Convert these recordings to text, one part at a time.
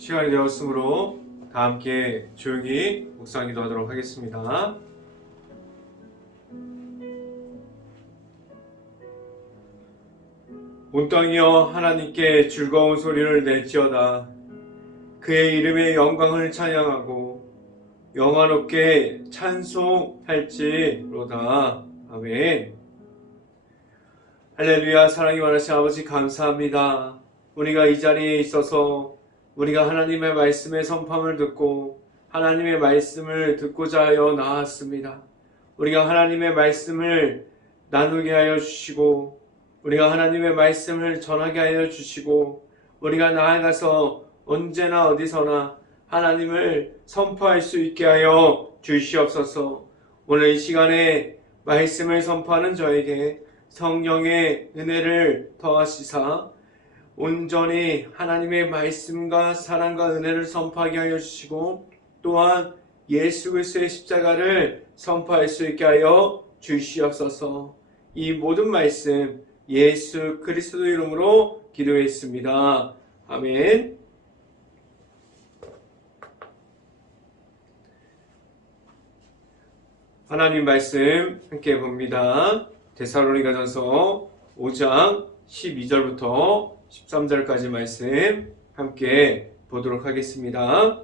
시간이 되었으므로 다 함께 조용히 묵상 기도하도록 하겠습니다. 온 땅이여 하나님께 즐거운 소리를 낼지어다. 그의 이름의 영광을 찬양하고 영화롭게 찬송할지로다. 아멘. 할렐루야. 사랑이 많으신 아버지 감사합니다. 우리가 이 자리에 있어서 우리가 하나님의 말씀의 선포함을 듣고 하나님의 말씀을 듣고자 하여 나왔습니다. 우리가 하나님의 말씀을 나누게 하여 주시고 우리가 하나님의 말씀을 전하게 하여 주시고 우리가 나아가서 언제나 어디서나 하나님을 선포할 수 있게 하여 주시옵소서. 오늘 이 시간에 말씀을 선포하는 저에게 성령의 은혜를 더하시사 온전히 하나님의 말씀과 사랑과 은혜를 선포하게 하여 주시고 또한 예수 그리스도의 십자가를 선포할 수 있게 하여 주시옵소서. 이 모든 말씀 예수 그리스도 이름으로 기도했습니다. 아멘. 하나님 말씀 함께 봅니다. 데살로니가전서 5장 12절부터 13절까지 말씀 함께 보도록 하겠습니다.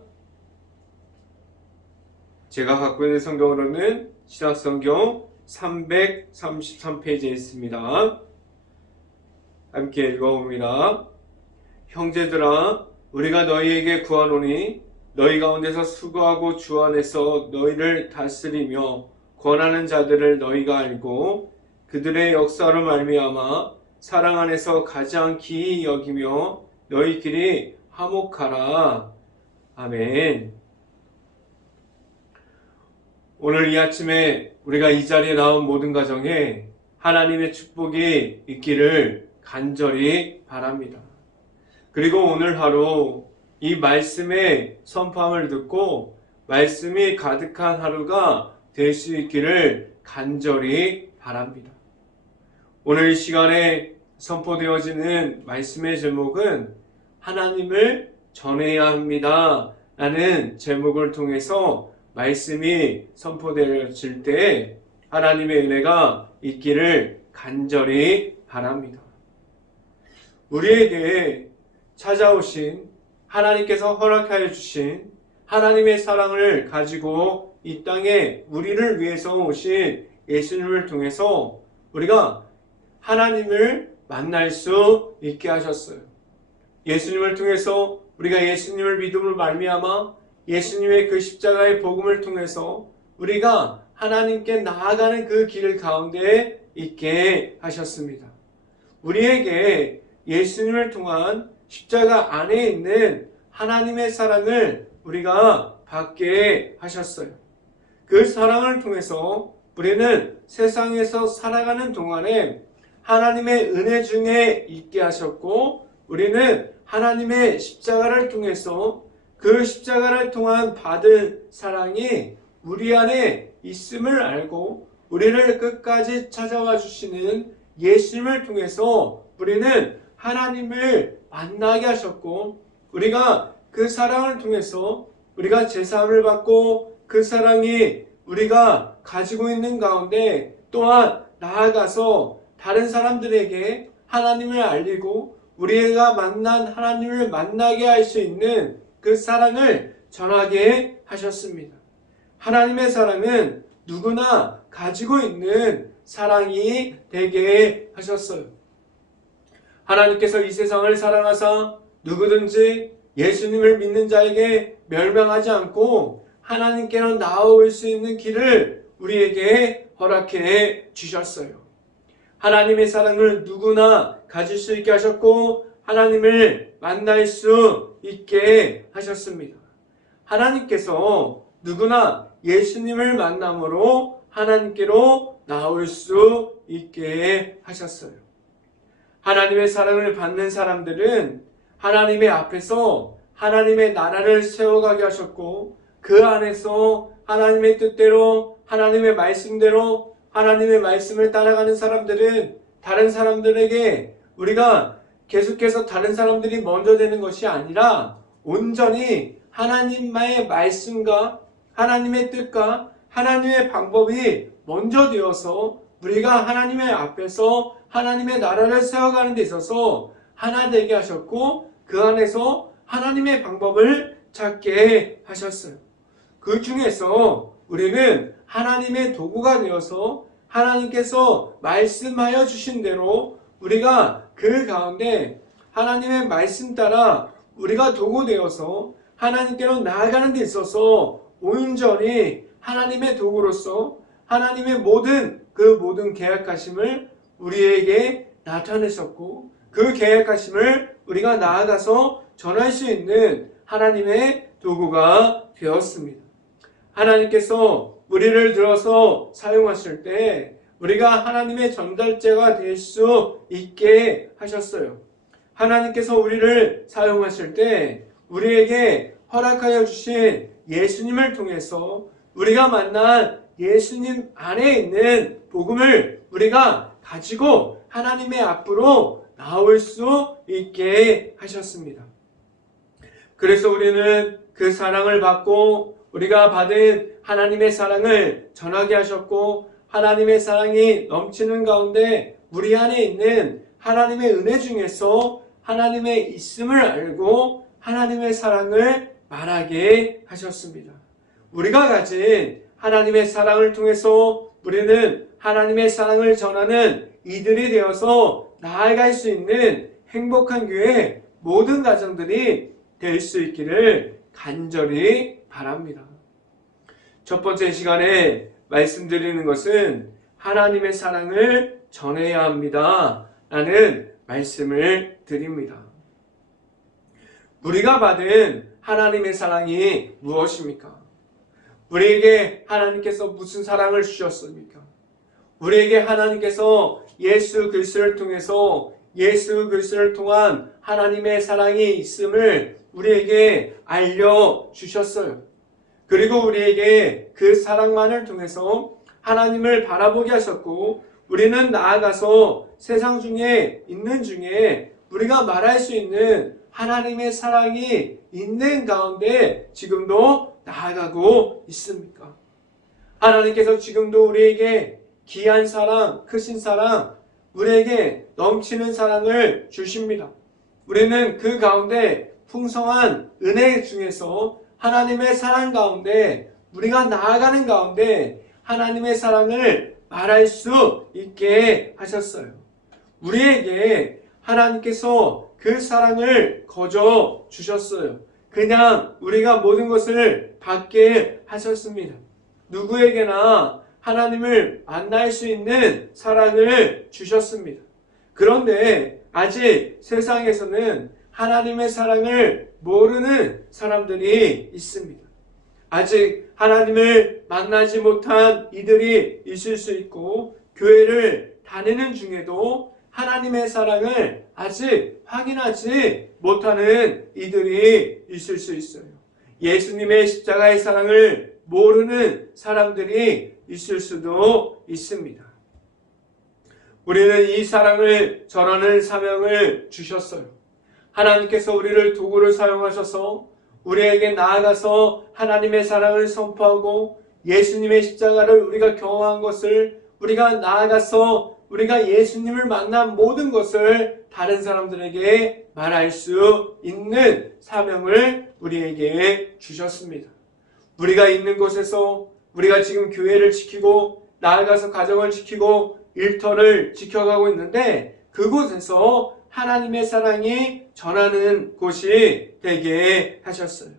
제가 갖고 있는 성경으로는 신약성경 333페이지에 있습니다. 함께 읽어봅니다. 형제들아, 우리가 너희에게 구하노니 너희 가운데서 수고하고 주 안에서 너희를 다스리며 권하는 자들을 너희가 알고 그들의 역사로 말미암아 사랑 안에서 가장 기이 여기며 너희끼리 화목하라. 아멘. 오늘 이 아침에 우리가 이 자리에 나온 모든 가정에 하나님의 축복이 있기를 간절히 바랍니다. 그리고 오늘 하루 이 말씀의 선포함을 듣고 말씀이 가득한 하루가 될 수 있기를 간절히 바랍니다. 오늘 이 시간에 선포되어지는 말씀의 제목은 하나님을 전해야 합니다 라는 제목을 통해서 말씀이 선포되어질 때 하나님의 은혜가 있기를 간절히 바랍니다. 우리에게 찾아오신 하나님께서 허락하여 주신 하나님의 사랑을 가지고 이 땅에 우리를 위해서 오신 예수님을 통해서 우리가 하나님을 만날 수 있게 하셨어요. 예수님을 통해서 우리가 예수님을 믿음으로 말미암아 예수님의 그 십자가의 복음을 통해서 우리가 하나님께 나아가는 그 길 가운데 있게 하셨습니다. 우리에게 예수님을 통한 십자가 안에 있는 하나님의 사랑을 우리가 받게 하셨어요. 그 사랑을 통해서 우리는 세상에서 살아가는 동안에 하나님의 은혜 중에 있게 하셨고 우리는 하나님의 십자가를 통해서 그 십자가를 통한 받은 사랑이 우리 안에 있음을 알고 우리를 끝까지 찾아와 주시는 예수님을 통해서 우리는 하나님을 만나게 하셨고 우리가 그 사랑을 통해서 우리가 제사함을 받고 그 사랑이 우리가 가지고 있는 가운데 또한 나아가서 다른 사람들에게 하나님을 알리고 우리가 만난 하나님을 만나게 할 수 있는 그 사랑을 전하게 하셨습니다. 하나님의 사랑은 누구나 가지고 있는 사랑이 되게 하셨어요. 하나님께서 이 세상을 사랑하사 누구든지 예수님을 믿는 자에게 멸망하지 않고 하나님께로 나아올 수 있는 길을 우리에게 허락해 주셨어요. 하나님의 사랑을 누구나 가질 수 있게 하셨고 하나님을 만날 수 있게 하셨습니다. 하나님께서 누구나 예수님을 만남으로 하나님께로 나올 수 있게 하셨어요. 하나님의 사랑을 받는 사람들은 하나님의 앞에서 하나님의 나라를 세워가게 하셨고 그 안에서 하나님의 뜻대로 하나님의 말씀대로 하나님의 말씀을 따라가는 사람들은 다른 사람들에게 우리가 계속해서 다른 사람들이 먼저 되는 것이 아니라 온전히 하나님의 말씀과 하나님의 뜻과 하나님의 방법이 먼저 되어서 우리가 하나님의 앞에서 하나님의 나라를 세워가는 데 있어서 하나 되게 하셨고 그 안에서 하나님의 방법을 찾게 하셨어요. 그 중에서 우리는 하나님의 도구가 되어서 하나님께서 말씀하여 주신 대로 우리가 그 가운데 하나님의 말씀 따라 우리가 도구 되어서 하나님께로 나아가는 데 있어서 온전히 하나님의 도구로서 하나님의 모든 계약하심을 우리에게 나타내셨고 그 계약하심을 우리가 나아가서 전할 수 있는 하나님의 도구가 되었습니다. 하나님께서 우리를 들어서 사용하실 때 우리가 하나님의 전달자가 될 수 있게 하셨어요. 하나님께서 우리를 사용하실 때 우리에게 허락하여 주신 예수님을 통해서 우리가 만난 예수님 안에 있는 복음을 우리가 가지고 하나님의 앞으로 나올 수 있게 하셨습니다. 그래서 우리는 그 사랑을 받고 우리가 받은 하나님의 사랑을 전하게 하셨고 하나님의 사랑이 넘치는 가운데 우리 안에 있는 하나님의 은혜 중에서 하나님의 있음을 알고 하나님의 사랑을 말하게 하셨습니다. 우리가 가진 하나님의 사랑을 통해서 우리는 하나님의 사랑을 전하는 이들이 되어서 나아갈 수 있는 행복한 교회 모든 가정들이 될 수 있기를 간절히 바랍니다. 첫 번째 시간에 말씀드리는 것은 하나님의 사랑을 전해야 합니다. 라는 말씀을 드립니다. 우리가 받은 하나님의 사랑이 무엇입니까? 우리에게 하나님께서 무슨 사랑을 주셨습니까? 우리에게 하나님께서 예수 그리스도를 통해서 예수 그리스도를 통한 하나님의 사랑이 있음을 우리에게 알려주셨어요. 그리고 우리에게 그 사랑만을 통해서 하나님을 바라보게 하셨고 우리는 나아가서 세상 중에 있는 중에 우리가 말할 수 있는 하나님의 사랑이 있는 가운데 지금도 나아가고 있습니까? 하나님께서 지금도 우리에게 귀한 사랑, 크신 사랑, 우리에게 넘치는 사랑을 주십니다. 우리는 그 가운데 풍성한 은혜 중에서 하나님의 사랑 가운데 우리가 나아가는 가운데 하나님의 사랑을 말할 수 있게 하셨어요. 우리에게 하나님께서 그 사랑을 거저 주셨어요. 그냥 우리가 모든 것을 받게 하셨습니다. 누구에게나 하나님을 만날 수 있는 사랑을 주셨습니다. 그런데 아직 세상에서는 하나님의 사랑을 모르는 사람들이 있습니다. 아직 하나님을 만나지 못한 이들이 있을 수 있고 교회를 다니는 중에도 하나님의 사랑을 아직 확인하지 못하는 이들이 있을 수 있어요. 예수님의 십자가의 사랑을 모르는 사람들이 있을 수도 있습니다. 우리는 이 사랑을 전하는 사명을 주셨어요. 하나님께서 우리를 도구를 사용하셔서 우리에게 나아가서 하나님의 사랑을 선포하고 예수님의 십자가를 우리가 경험한 것을 우리가 나아가서 우리가 예수님을 만난 모든 것을 다른 사람들에게 말할 수 있는 사명을 우리에게 주셨습니다. 우리가 있는 곳에서 우리가 지금 교회를 지키고 나아가서 가정을 지키고 일터를 지켜가고 있는데 그곳에서 하나님의 사랑이 전하는 곳이 되게 하셨어요.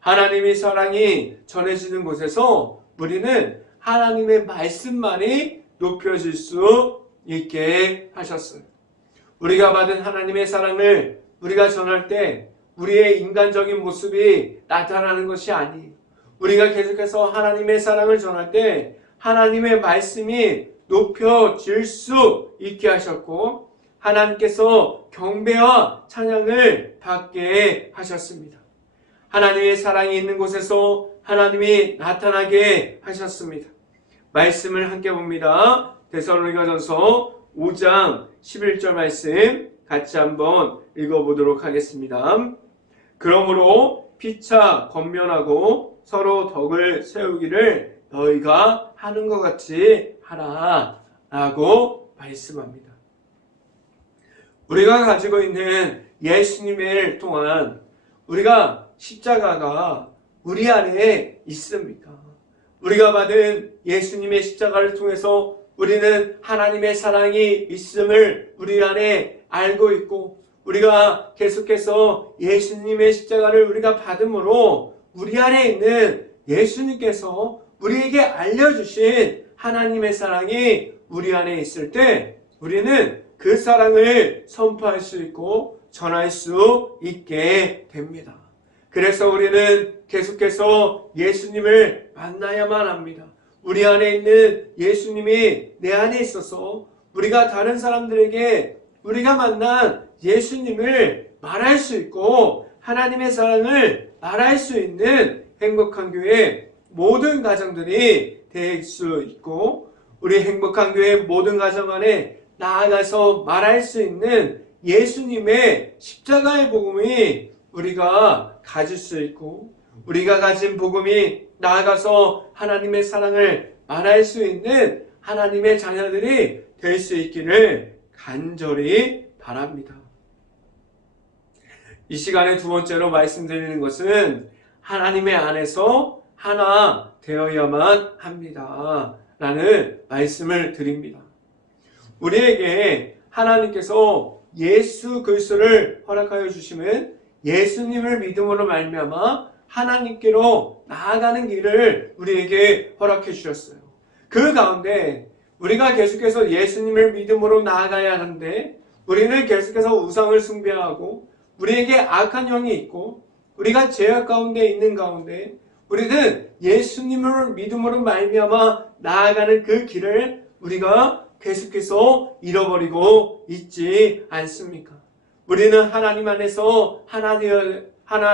하나님의 사랑이 전해지는 곳에서 우리는 하나님의 말씀만이 높여질 수 있게 하셨어요. 우리가 받은 하나님의 사랑을 우리가 전할 때 우리의 인간적인 모습이 나타나는 것이 아니에요. 우리가 계속해서 하나님의 사랑을 전할 때 하나님의 말씀이 높여질 수 있게 하셨고 하나님께서 경배와 찬양을 받게 하셨습니다. 하나님의 사랑이 있는 곳에서 하나님이 나타나게 하셨습니다. 말씀을 함께 봅니다. 데살로니가전서 5장 11절 말씀 같이 한번 읽어보도록 하겠습니다. 그러므로 피차 권면하고 서로 덕을 세우기를 너희가 하는 것 같이 하라 라고 말씀합니다. 우리가 가지고 있는 예수님의 일 동안 우리가 십자가가 우리 안에 있습니까? 우리가 받은 예수님의 십자가를 통해서 우리는 하나님의 사랑이 있음을 우리 안에 알고 있고, 우리가 계속해서 예수님의 십자가를 우리가 받음으로 우리 안에 있는 예수님께서 우리에게 알려주신 하나님의 사랑이 우리 안에 있을 때 우리는 그 사랑을 선포할 수 있고 전할 수 있게 됩니다. 그래서 우리는 계속해서 예수님을 만나야만 합니다. 우리 안에 있는 예수님이 내 안에 있어서 우리가 다른 사람들에게 우리가 만난 예수님을 말할 수 있고 하나님의 사랑을 말할 수 있는 행복한 교회 모든 가정들이 될 수 있고, 우리 행복한 교회 모든 가정 안에 나아가서 말할 수 있는 예수님의 십자가의 복음이 우리가 가질 수 있고, 우리가 가진 복음이 나아가서 하나님의 사랑을 말할 수 있는 하나님의 자녀들이 될 수 있기를 간절히 바랍니다. 이 시간에 두 번째로 말씀드리는 것은 하나님의 안에서 하나 되어야만 합니다 라는 말씀을 드립니다. 우리에게 하나님께서 예수 그리스도를 허락하여 주시면 예수님을 믿음으로 말미암아 하나님께로 나아가는 길을 우리에게 허락해 주셨어요. 그 가운데 우리가 계속해서 예수님을 믿음으로 나아가야 하는데, 우리는 계속해서 우상을 숭배하고 우리에게 악한 영이 있고 우리가 죄악 가운데 있는 가운데 우리는 예수님을 믿음으로 말미암아 나아가는 그 길을 우리가 계속해서 잃어버리고 있지 않습니까? 우리는 하나님 안에서 하나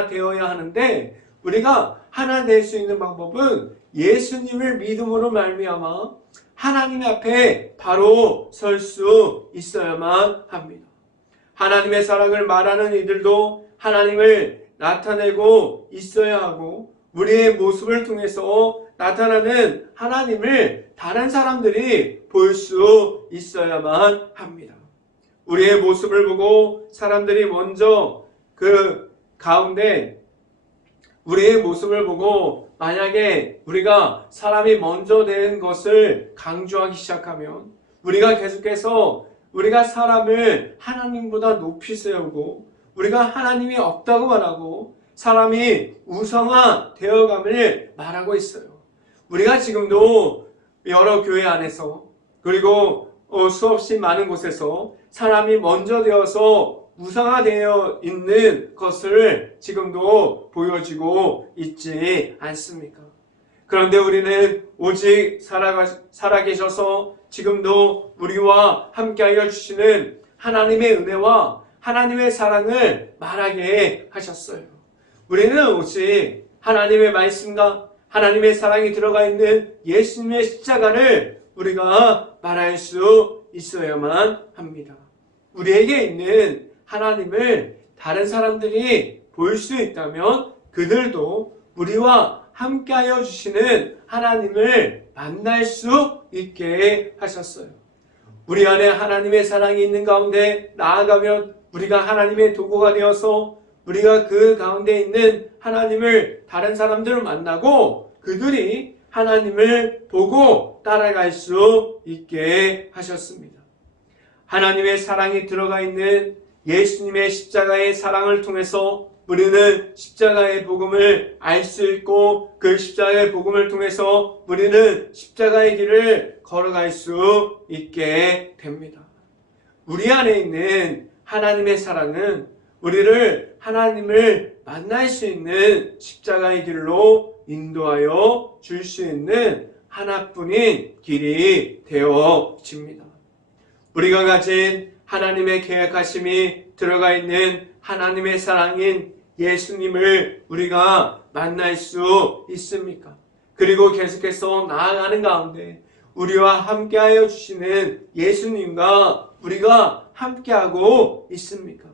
되어야 하는데, 우리가 하나 될 수 있는 방법은 예수님을 믿음으로 말미암아 하나님 앞에 바로 설 수 있어야만 합니다. 하나님의 사랑을 말하는 이들도 하나님을 나타내고 있어야 하고, 우리의 모습을 통해서 나타나는 하나님을 다른 사람들이 볼 수 있어야만 합니다. 우리의 모습을 보고 사람들이 먼저 그 가운데 우리의 모습을 보고 만약에 우리가 사람이 먼저 된 것을 강조하기 시작하면, 우리가 계속해서 우리가 사람을 하나님보다 높이 세우고 우리가 하나님이 없다고 말하고 사람이 우상화 되어감을 말하고 있어요. 우리가 지금도 여러 교회 안에서 그리고 수없이 많은 곳에서 사람이 먼저 되어서 우상화되어 있는 것을 지금도 보여지고 있지 않습니까? 그런데 우리는 오직 살아계셔서 지금도 우리와 함께하여 주시는 하나님의 은혜와 하나님의 사랑을 말하게 하셨어요. 우리는 오직 하나님의 말씀과 하나님의 사랑이 들어가 있는 예수님의 십자가를 우리가 말할 수 있어야만 합니다. 우리에게 있는 하나님을 다른 사람들이 볼 수 있다면 그들도 우리와 함께하여 주시는 하나님을 만날 수 있게 하셨어요. 우리 안에 하나님의 사랑이 있는 가운데 나아가면 우리가 하나님의 도구가 되어서 우리가 그 가운데 있는 하나님을 다른 사람들을 만나고 그들이 하나님을 보고 따라갈 수 있게 하셨습니다. 하나님의 사랑이 들어가 있는 예수님의 십자가의 사랑을 통해서 우리는 십자가의 복음을 알 수 있고 그 십자가의 복음을 통해서 우리는 십자가의 길을 걸어갈 수 있게 됩니다. 우리 안에 있는 하나님의 사랑은 우리를 하나님을 만날 수 있는 십자가의 길로 인도하여 줄 수 있는 하나뿐인 길이 되어집니다. 우리가 가진 하나님의 계획하심이 들어가 있는 하나님의 사랑인 예수님을 우리가 만날 수 있습니까? 그리고 계속해서 나아가는 가운데 우리와 함께하여 주시는 예수님과 우리가 함께하고 있습니까?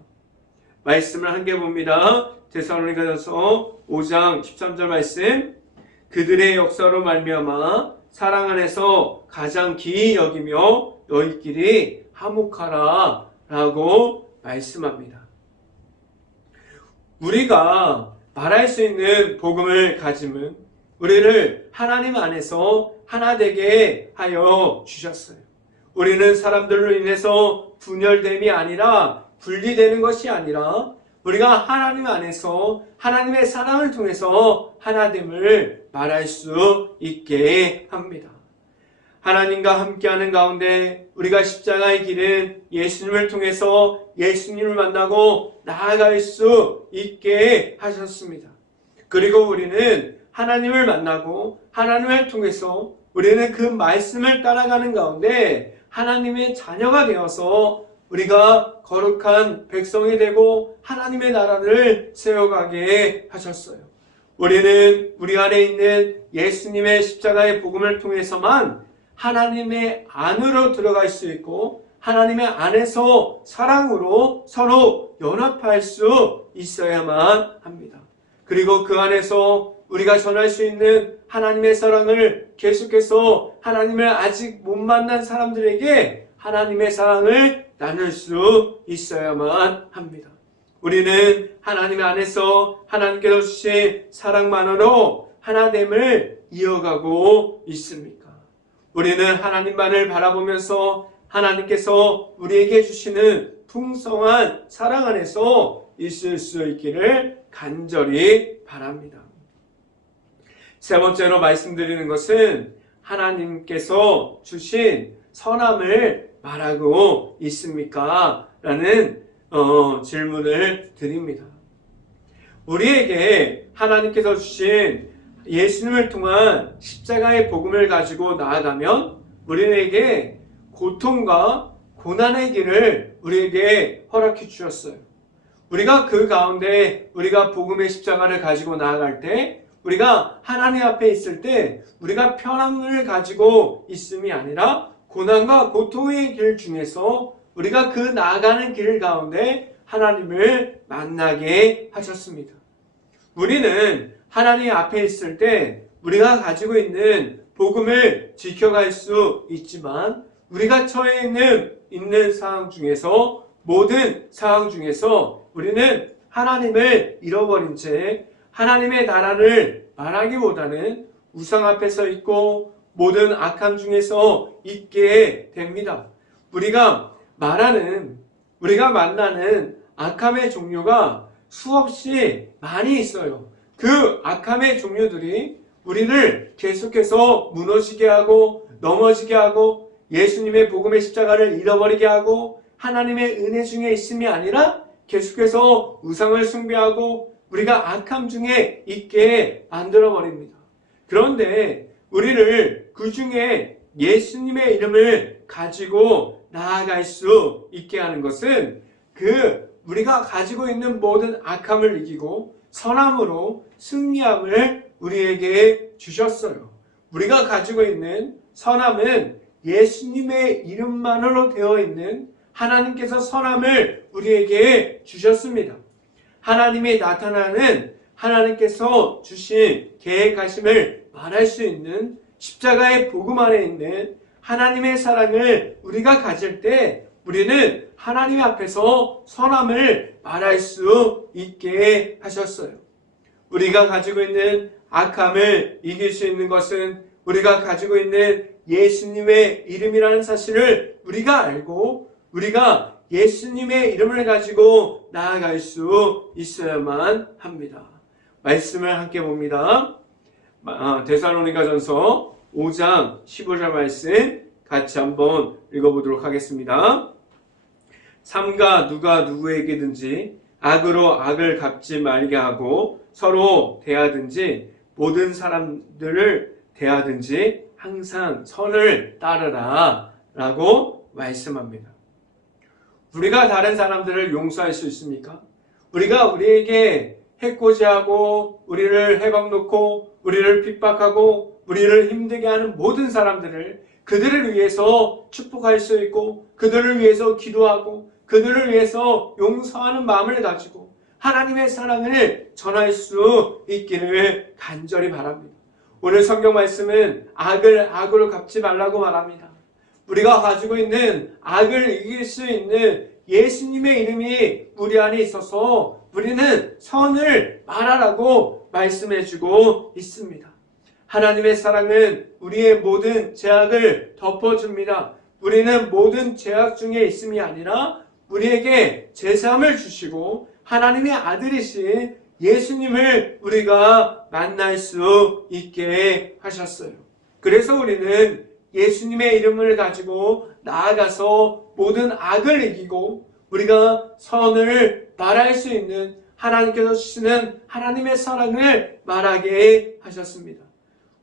말씀을 함께 봅니다. 데살로니가전서 5장 13절 말씀, 그들의 역사로 말미암아 사랑 안에서 가장 기이 여기며 너희끼리 화목하라 라고 말씀합니다. 우리가 말할 수 있는 복음을 가짐은 우리를 하나님 안에서 하나 되게 하여 주셨어요. 우리는 사람들로 인해서 분열됨이 아니라 분리되는 것이 아니라 우리가 하나님 안에서 하나님의 사랑을 통해서 하나됨을 말할 수 있게 합니다. 하나님과 함께하는 가운데 우리가 십자가의 길은 예수님을 통해서 예수님을 만나고 나아갈 수 있게 하셨습니다. 그리고 우리는 하나님을 만나고 하나님을 통해서 우리는 그 말씀을 따라가는 가운데 하나님의 자녀가 되어서 우리가 거룩한 백성이 되고 하나님의 나라를 세워가게 하셨어요. 우리는 우리 안에 있는 예수님의 십자가의 복음을 통해서만 하나님의 안으로 들어갈 수 있고 하나님의 안에서 사랑으로 서로 연합할 수 있어야만 합니다. 그리고 그 안에서 우리가 전할 수 있는 하나님의 사랑을 계속해서 하나님을 아직 못 만난 사람들에게 하나님의 사랑을 나눌 수 있어야만 합니다. 우리는 하나님 안에서 하나님께서 주신 사랑만으로 하나됨을 이어가고 있습니까? 우리는 하나님만을 바라보면서 하나님께서 우리에게 주시는 풍성한 사랑 안에서 있을 수 있기를 간절히 바랍니다. 세 번째로 말씀드리는 것은 하나님께서 주신 선함을 말하고 있습니까? 라는 질문을 드립니다. 우리에게 하나님께서 주신 예수님을 통한 십자가의 복음을 가지고 나아가면 우리에게 고통과 고난의 길을 우리에게 허락해 주셨어요. 우리가 그 가운데 우리가 복음의 십자가를 가지고 나아갈 때 우리가 하나님 앞에 있을 때 우리가 편함을 가지고 있음이 아니라 고난과 고통의 길 중에서 우리가 그 나아가는 길 가운데 하나님을 만나게 하셨습니다. 우리는 하나님 앞에 있을 때 우리가 가지고 있는 복음을 지켜갈 수 있지만 우리가 처해 있는 상황 중에서 모든 상황 중에서 우리는 하나님을 잃어버린 채 하나님의 나라를 말하기보다는 우상 앞에 서 있고 모든 악함 중에서 있게 됩니다. 우리가 만나는 악함의 종류가 수없이 많이 있어요. 그 악함의 종류들이 우리를 계속해서 무너지게 하고 넘어지게 하고 예수님의 복음의 십자가를 잃어버리게 하고 하나님의 은혜 중에 있음이 아니라 계속해서 우상을 숭배하고 우리가 악함 중에 있게 만들어버립니다. 그런데 우리를 그 중에 예수님의 이름을 가지고 나아갈 수 있게 하는 것은 우리가 가지고 있는 모든 악함을 이기고 선함으로 승리함을 우리에게 주셨어요. 우리가 가지고 있는 선함은 예수님의 이름만으로 되어 있는 하나님께서 선함을 우리에게 주셨습니다. 하나님이 나타나는 하나님께서 주신 계획하심을 말할 수 있는 십자가의 복음 안에 있는 하나님의 사랑을 우리가 가질 때 우리는 하나님 앞에서 선함을 말할 수 있게 하셨어요. 우리가 가지고 있는 악함을 이길 수 있는 것은 우리가 가지고 있는 예수님의 이름이라는 사실을 우리가 알고 우리가 예수님의 이름을 가지고 나아갈 수 있어야만 합니다. 말씀을 함께 봅니다. 데살로니가전서 5장 15절 말씀 같이 한번 읽어보도록 하겠습니다. 삼가 누가 누구에게든지 악으로 악을 갚지 말게 하고 서로 대하든지 모든 사람들을 대하든지 항상 선을 따르라 라고 말씀합니다. 우리가 다른 사람들을 용서할 수 있습니까? 우리가 우리에게 해코지하고 우리를 해박놓고 우리를 핍박하고 우리를 힘들게 하는 모든 사람들을 그들을 위해서 축복할 수 있고 그들을 위해서 기도하고 그들을 위해서 용서하는 마음을 가지고 하나님의 사랑을 전할 수 있기를 간절히 바랍니다. 오늘 성경 말씀은 악을 악으로 갚지 말라고 말합니다. 우리가 가지고 있는 악을 이길 수 있는 예수님의 이름이 우리 안에 있어서 우리는 선을 말하라고 말씀해주고 있습니다. 하나님의 사랑은 우리의 모든 죄악을 덮어줍니다. 우리는 모든 죄악 중에 있음이 아니라 우리에게 제사함을 주시고 하나님의 아들이신 예수님을 우리가 만날 수 있게 하셨어요. 그래서 우리는 예수님의 이름을 가지고 나아가서 모든 악을 이기고 우리가 선을 말할 수 있는 하나님께서 주시는 하나님의 사랑을 말하게 하셨습니다.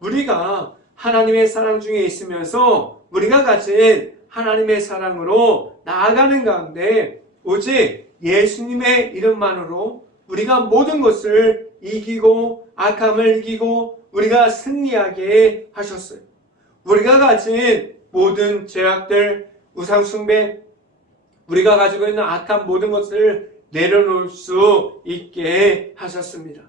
우리가 하나님의 사랑 중에 있으면서 우리가 가진 하나님의 사랑으로 나아가는 가운데 오직 예수님의 이름만으로 우리가 모든 것을 이기고 악함을 이기고 우리가 승리하게 하셨어요. 우리가 가진 모든 죄악들, 우상숭배, 우리가 가지고 있는 악한 모든 것을 내려놓을 수 있게 하셨습니다.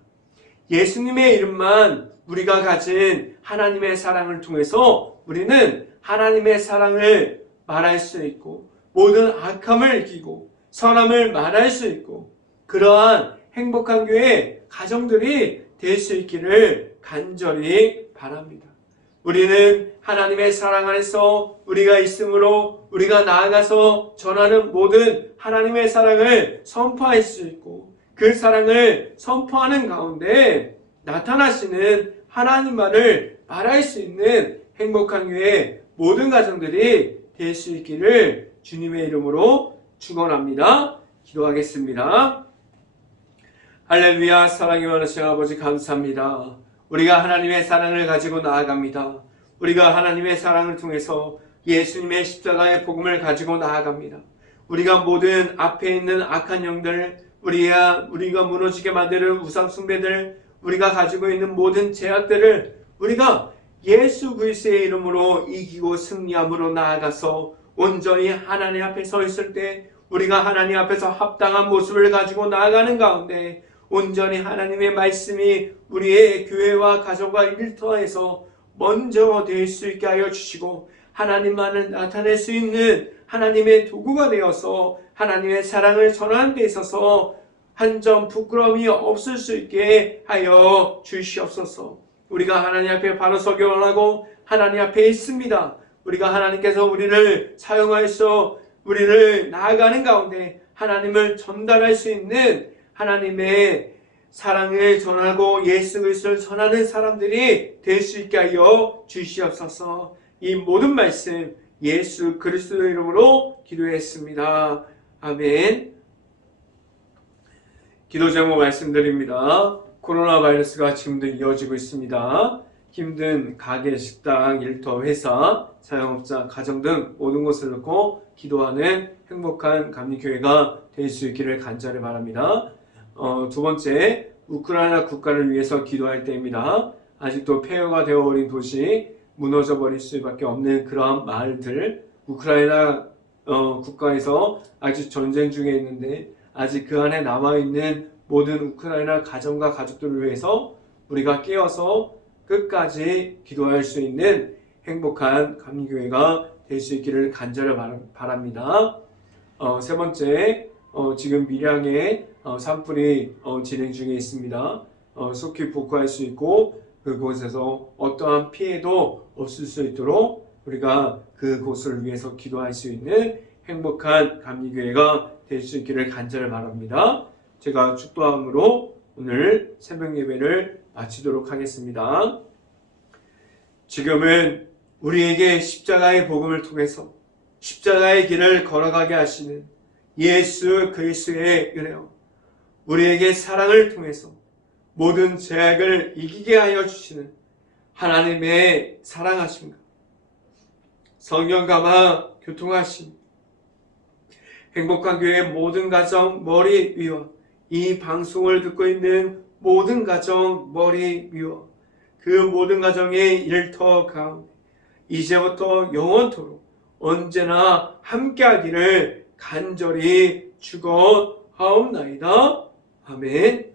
예수님의 이름만 우리가 가진 하나님의 사랑을 통해서 우리는 하나님의 사랑을 말할 수 있고 모든 악함을 이기고 선함을 말할 수 있고 그러한 행복한 교회 가정들이 될 수 있기를 간절히 바랍니다. 우리는 하나님의 사랑 안에서 우리가 있으므로 우리가 나아가서 전하는 모든 하나님의 사랑을 선포할 수 있고 그 사랑을 선포하는 가운데 나타나시는 하나님만을 말할 수 있는 행복한 교회 모든 가정들이 될 수 있기를 주님의 이름으로 축원합니다. 기도하겠습니다. 할렐루야. 사랑이 많으신 아버지 감사합니다. 우리가 하나님의 사랑을 가지고 나아갑니다. 우리가 하나님의 사랑을 통해서 예수님의 십자가의 복음을 가지고 나아갑니다. 우리가 모든 앞에 있는 악한 영들, 우리가 무너지게 만드는 우상 숭배들, 우리가 가지고 있는 모든 죄악들을 우리가 예수 그리스도의 이름으로 이기고 승리함으로 나아가서 온전히 하나님 앞에 서 있을 때 우리가 하나님 앞에서 합당한 모습을 가지고 나아가는 가운데 온전히 하나님의 말씀이 우리의 교회와 가정과 일터에서 먼저 될 수 있게 하여 주시고 하나님만을 나타낼 수 있는 하나님의 도구가 되어서 하나님의 사랑을 전하는 데 있어서 한 점 부끄러움이 없을 수 있게 하여 주시옵소서. 우리가 하나님 앞에 바로 서기 원하고 하나님 앞에 있습니다. 우리가 하나님께서 우리를 사용하여서 우리를 나아가는 가운데 하나님을 전달할 수 있는 하나님의 사랑을 전하고 예수 그리스도를 전하는 사람들이 될 수 있게 하여 주시옵소서. 이 모든 말씀 예수 그리스도 이름으로 기도했습니다. 아멘. 기도 제목 말씀드립니다. 코로나 바이러스가 지금도 이어지고 있습니다. 힘든 가게, 식당, 일터, 회사, 자영업자, 가정 등 모든 것을 놓고 기도하는 행복한 감리교회가 될 수 있기를 간절히 바랍니다. 두 번째, 우크라이나 국가를 위해서 기도할 때입니다. 아직도 폐허가 되어버린 도시, 무너져 버릴 수밖에 없는 그러한 마을들, 우크라이나 국가에서 아직 전쟁 중에 있는데 아직 그 안에 남아있는 모든 우크라이나 가정과 가족들을 위해서 우리가 깨어서 끝까지 기도할 수 있는 행복한 감리교회가 될 수 있기를 간절히 바랍니다. 세 번째, 지금 밀양에 산불이 진행 중에 있습니다. 속히 복구할 수 있고 그곳에서 어떠한 피해도 없을 수 있도록 우리가 그곳을 위해서 기도할 수 있는 행복한 감리교회가 될 수 있기를 간절히 바랍니다. 제가 축도함으로 오늘 새벽 예배를 마치도록 하겠습니다. 지금은 우리에게 십자가의 복음을 통해서 십자가의 길을 걸어가게 하시는 예수 그리스도의 은혜요, 우리에게 사랑을 통해서 모든 죄악을 이기게 하여 주시는 하나님의 사랑하심과 성령 감화 교통하심, 행복한 교회 모든 가정 머리 위와 이 방송을 듣고 있는 모든 가정 머리 위와 그 모든 가정의 일터 가운데 이제부터 영원토록 언제나 함께하기를 간절히 축원하옵나이다. 아멘.